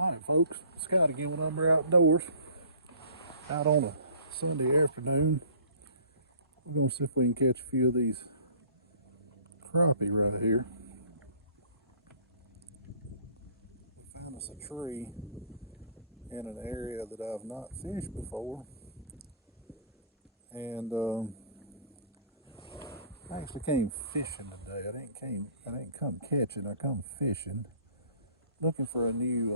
Alright folks, Scott again with Umber Outdoors. Out on a Sunday afternoon. We're going to see if we can catch a few of these crappie right here. We found us a tree in an area that I've not fished before. And I actually came fishing today. I didn't come catching, I come fishing. Looking for a new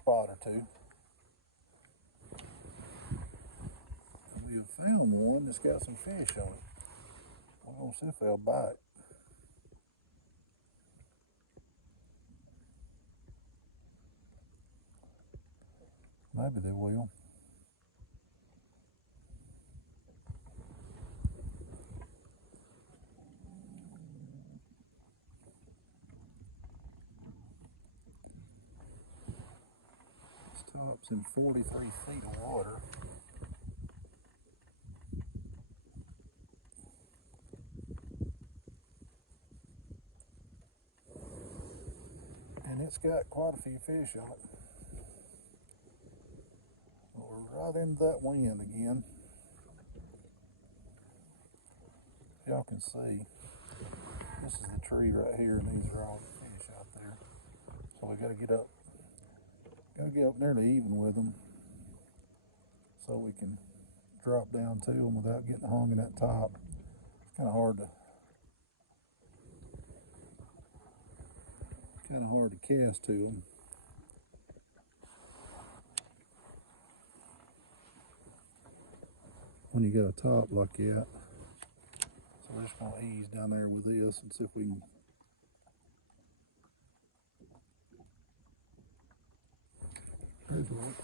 spot or two. And we have found one that's got some fish on it. We're gonna see if they'll bite. Maybe they will. Top's in 43 feet of water. And it's got quite a few fish on it. We're right into that wind again. Y'all can see, this is the tree right here, and these are all the fish out there. So we gotta get up nearly even with them so we can drop down to them without getting hung in that top. It's kind of hard to cast to them. When you got a top like that. So we're just gonna ease down there with this and see if we can. There's one.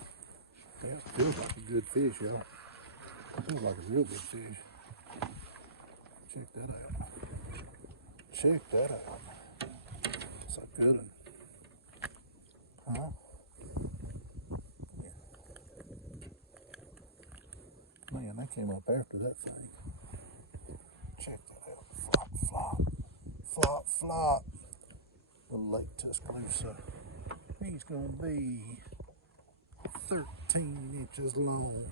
That feels like a good fish, y'all. Feels like a real good fish. Check that out. Check that out. It's a good one. Huh? Man, they came up after that thing. Check that out. Flop, flop. Flop, flop. Little Lake Tuscaloosa. He's gonna be 13 inches long.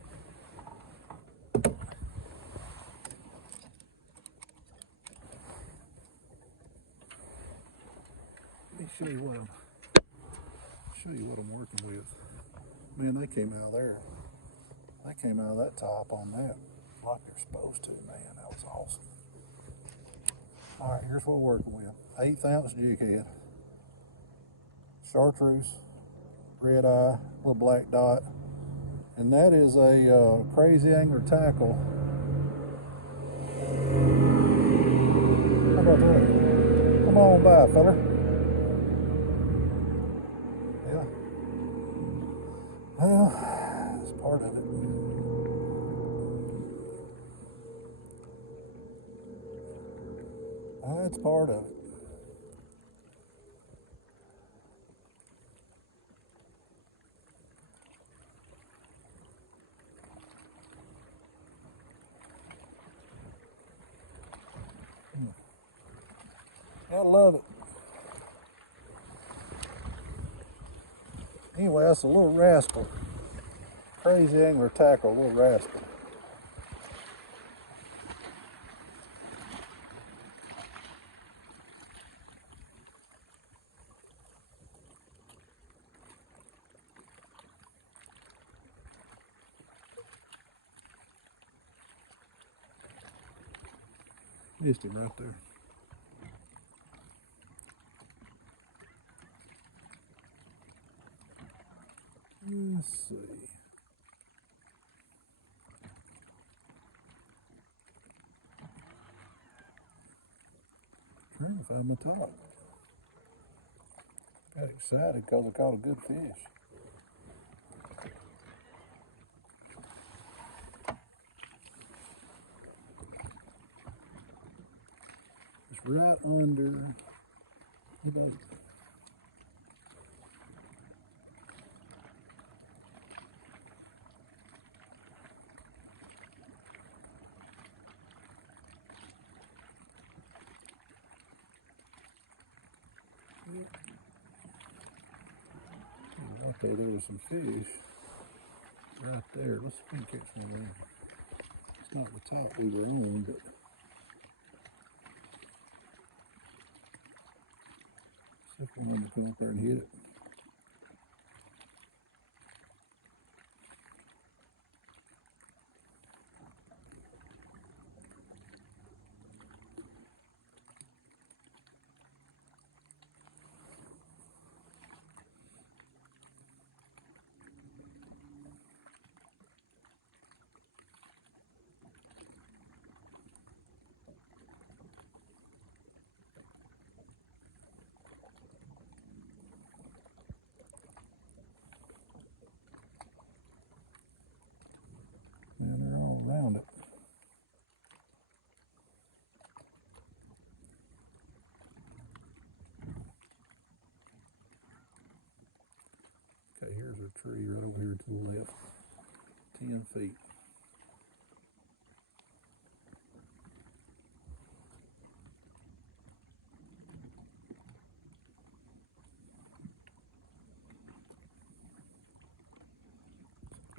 Let me show you what I'm working with. Man, they came out of there. They came out of that top on that like they're supposed to. Man, that was awesome. All right, here's what we're working with. 1/8 ounce jig head, chartreuse, red eye, little black dot, and that is a crazy angler tackle. How about that? Come on by, fella. Yeah. Well, it's part of it. That's part of it. I love it. Anyway, that's a little rascal. Crazy angler tackle, little rascal. Missed him right there. Let's see. Trying to find my top. Got excited because I caught a good fish. It's right under, you know. though there was some fish right there. Let's see if we can catch one of them. It's not the top we were on, but see if we want to come up there and hit it. And they're all around it. Okay, here's our tree right over here to the left. 10 feet.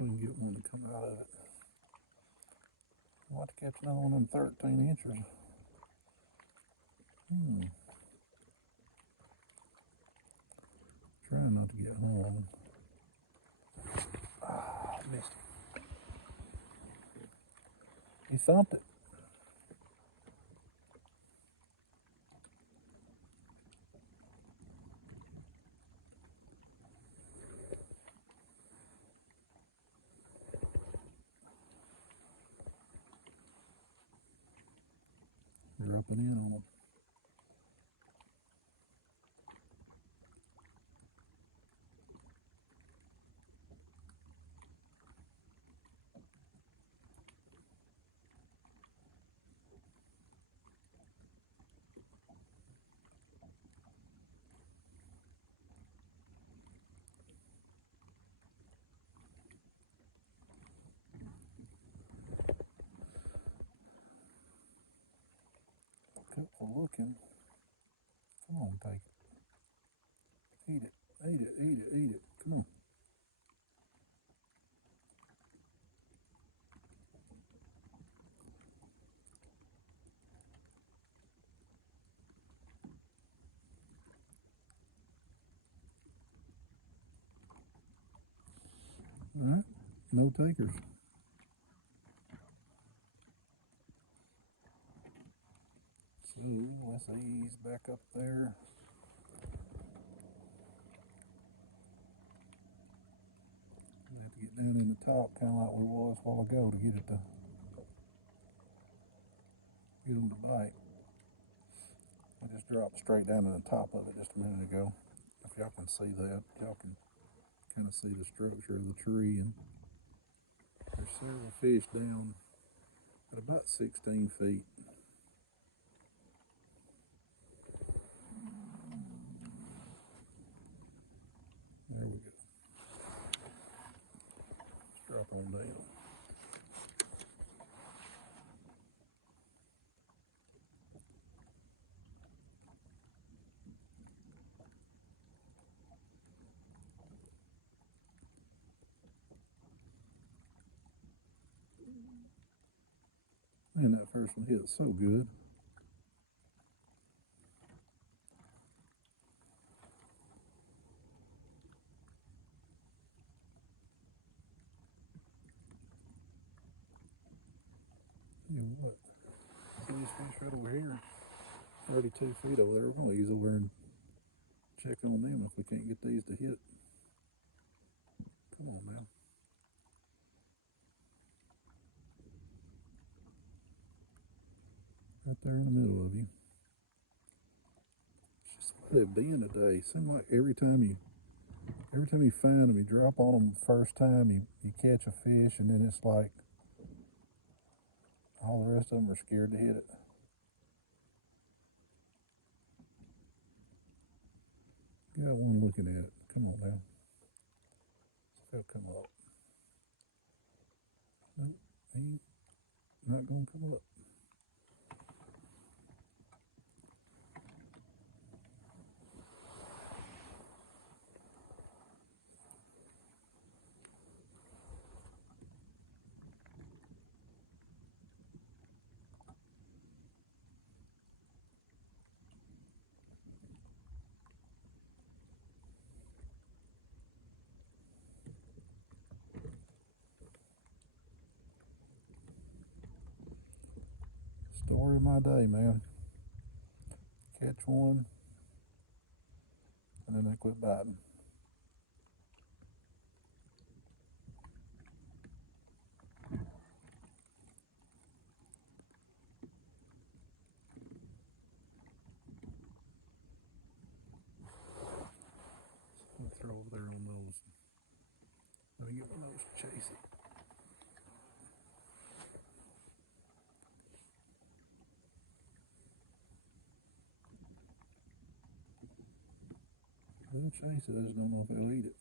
We can get one to come out of it. I'll have to catch another one in 13 inches. Trying not to get hung. Ah, missed it. He thumped it. Dropping in on him. Couple looking. Come on, take it. Eat it, eat it, eat it, eat it. Come on. All right, no takers. So let's ease back up there. We have to get down in the top, kind of like we was a while ago, to get it to get them to bite. I just dropped straight down to the top of it just a minute ago. If y'all can see that, y'all can kind of see the structure of the tree, and there's several fish down at about 16 feet. There we go. Let's drop on down. Man, that first one hit so good. Tell you what, these fish right over here, 32 feet over there, we're going to ease over and check on them if we can't get these to hit. Come on now. Right there in the middle of you. It's just where they've been today. Seems like every time you find them, you drop on them the first time, you catch a fish, and then it's like all the rest of them are scared to hit it. Got one looking at it. Come on now. See if he'll come up. Nope, he's not going to come up. Story of my day, man. Catch one, and then they quit biting. Let me throw over there on those. Let me get my nose to chase it. They'll chase it, I just don't know if they'll eat it.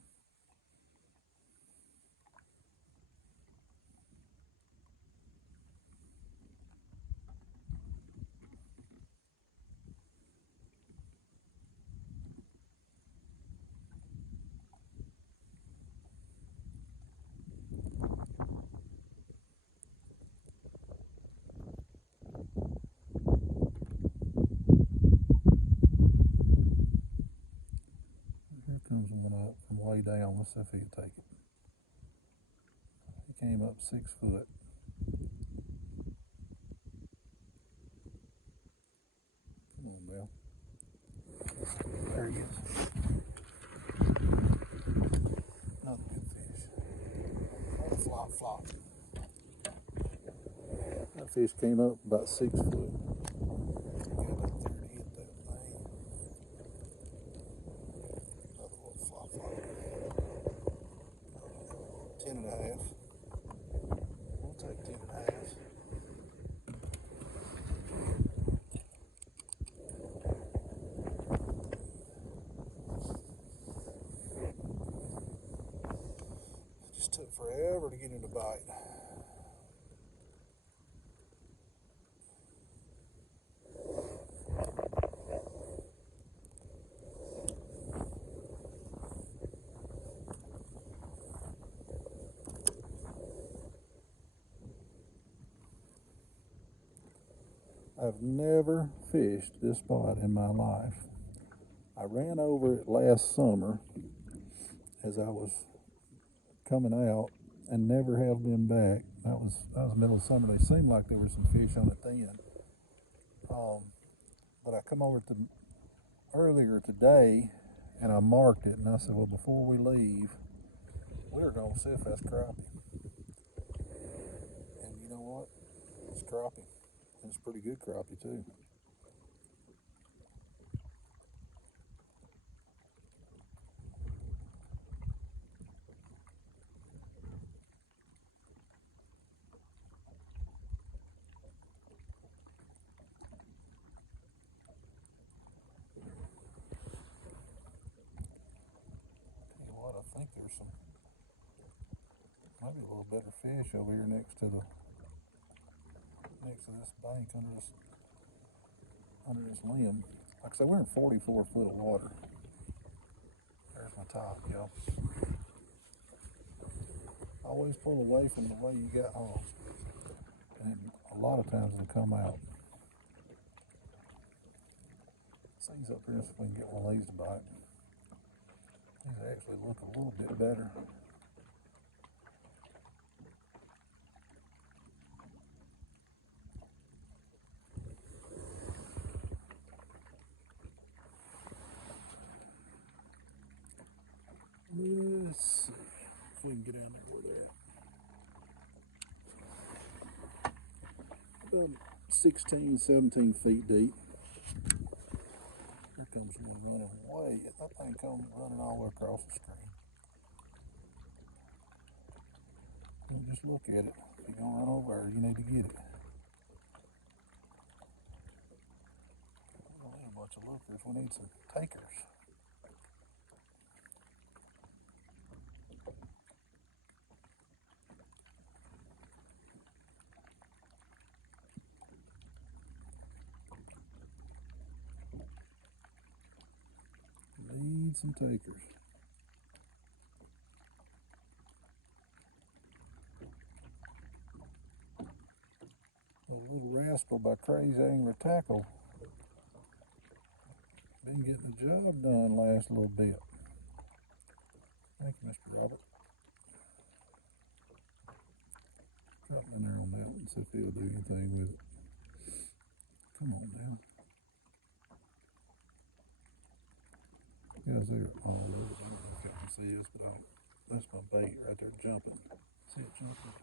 Here comes one up from way down. Let's see if he'll take it. He came up 6 foot. Come on, Bill. There he is. Another good fish. Oh, flop, flop. That fish came up about 6 foot. Got up there to hit that thing. Another little flop, flop. 10 and a half. We'll take 10 and a half. Just took forever to get him to bite. I've never fished this spot in my life. I ran over it last summer as I was coming out and never have been back. That was the middle of summer. They seemed like there were some fish on it then. But I come over to earlier today and I marked it and I said, well, before we leave, we're going to see if that's crappie. And you know what? It's crappie. And it's pretty good crappie too. I think there's some, maybe a little better fish over here next to this bank under this limb. Like I said, we're in 44 foot of water. There's my top, y'all. Always pull away from the way you got home. And a lot of times they'll come out. These up here, so if we can get one of these to bite. These actually look a little bit better. Let's see if we can get down there where they're at. About 16, 17 feet deep. Here comes one running way. That thing comes running all the way across the screen. And just look at it. If you're gonna run over there, you need to get it. We don't need a bunch of lookers. We need some takers. Need some takers. A little rascal by Crazy Angler Tackle. Been getting the job done last little bit. Thank you, Mr. Robert. Drop in there on that and see if he'll do anything with it. Come on now. Guys, they're all over. I don't know if y'all can see this, but that's my bait right there jumping. See it jumping?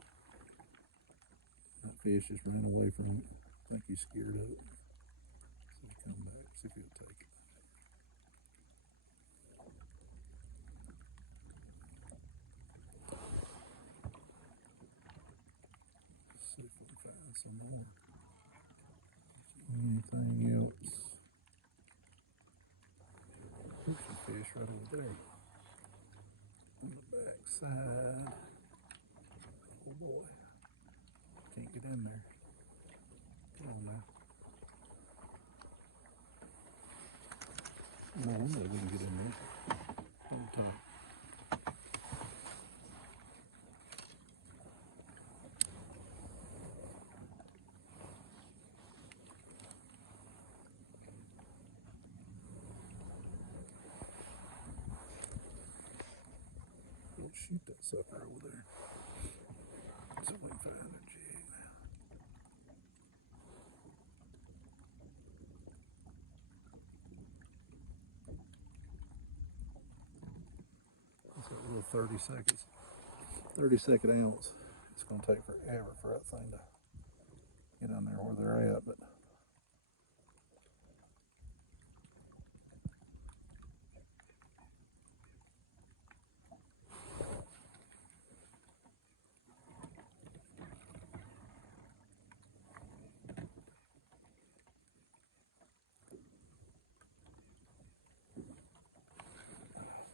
That fish just ran away from it. I think he's scared of it. So he come back, see if he'll take it. Let's see if we can find some more. Anything else? There's some fish right over there. On the back side. Oh boy. Can't get in there. Come on now. No, I'm not gonna get in there. On top. Don't shoot that sucker over there. So we can find a jig now. That's a little 30 seconds. 30-second ounce. It's going to take forever for that thing to get on there where they're at, but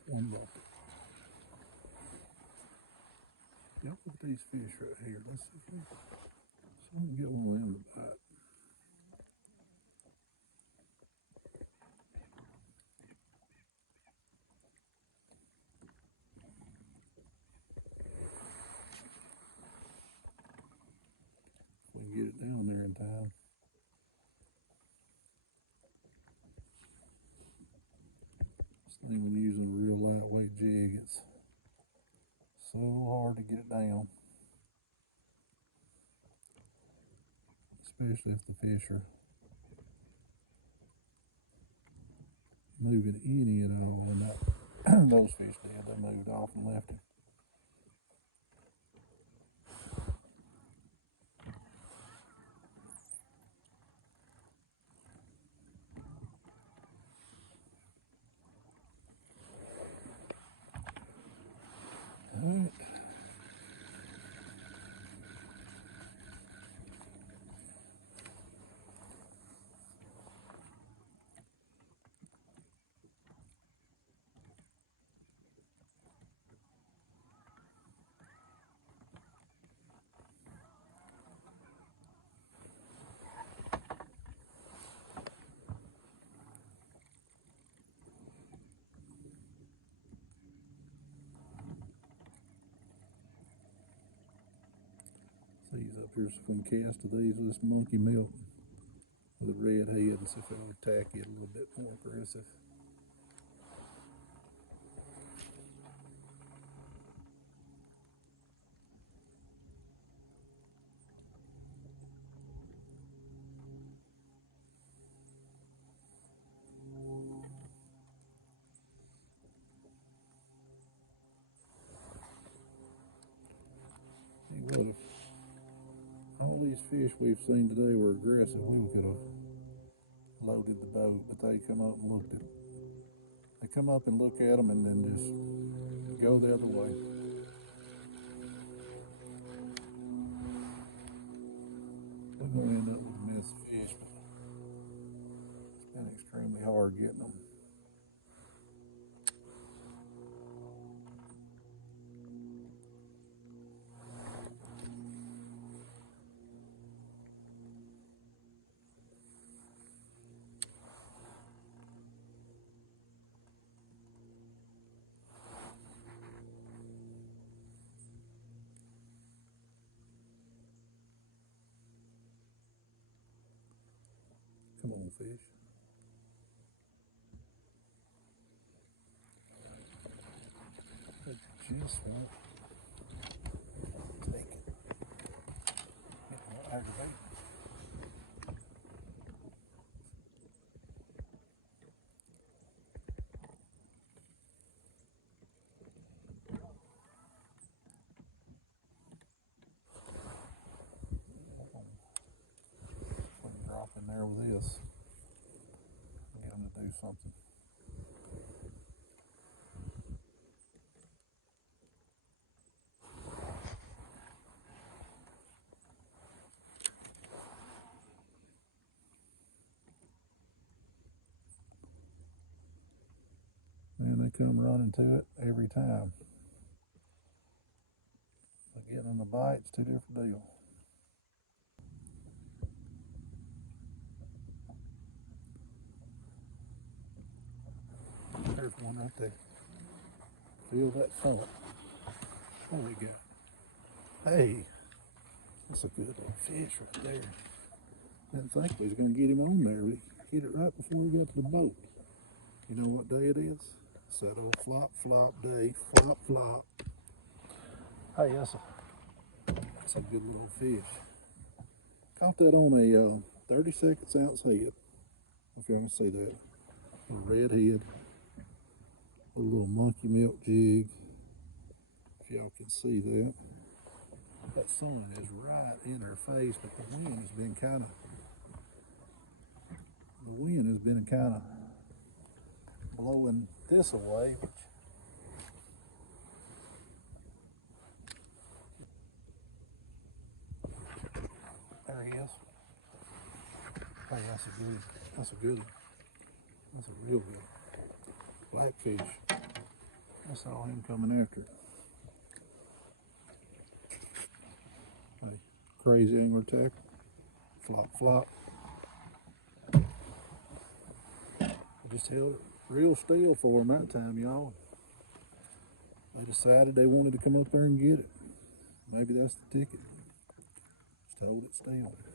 one bucket. Y'all look at these fish right here. Let's see if we can get one of them to bite. If we can get it down there in time. This thing when using a real lightweight jig, it's so hard to get it down. Especially if the fish are moving any at all, and that those fish did. They moved off and left him. All right. These up here, so if we can cast to these with this monkey milk with a red head and see if it'll attack it a little bit more aggressive. Hey, what if all these fish we've seen today were aggressive? We could have loaded the boat, but they come up and looked at it. They come up and look at them and then just go the other way. We're going to end up with a mess of fish, but it's been extremely hard getting them. Come on, fish. They just won't take it. Getting more aggravating. something. And they come running to it every time. But getting them to bite is two different deals. There's one right there. Feel that thump. There we go. Hey, that's a good little fish right there. Didn't think we was going to get him on there. We hit it right before we got to the boat. You know what day it is? It's that old flop flop day. Flop flop. Hey, that's a good little fish. Caught that on a 36 ounce head. If y'all can see that. A red head. A little monkey milk jig. If y'all can see that. That sun is right in her face, but the wind has been kind of blowing this away. There he is. Hey, that's a good one. That's a good one. That's a real good blackfish. I saw him coming after it. Hey, crazy angler tackle. Flop, flop. I just held it real still for them that time, y'all. They decided they wanted to come up there and get it. Maybe that's the ticket. Just hold it still.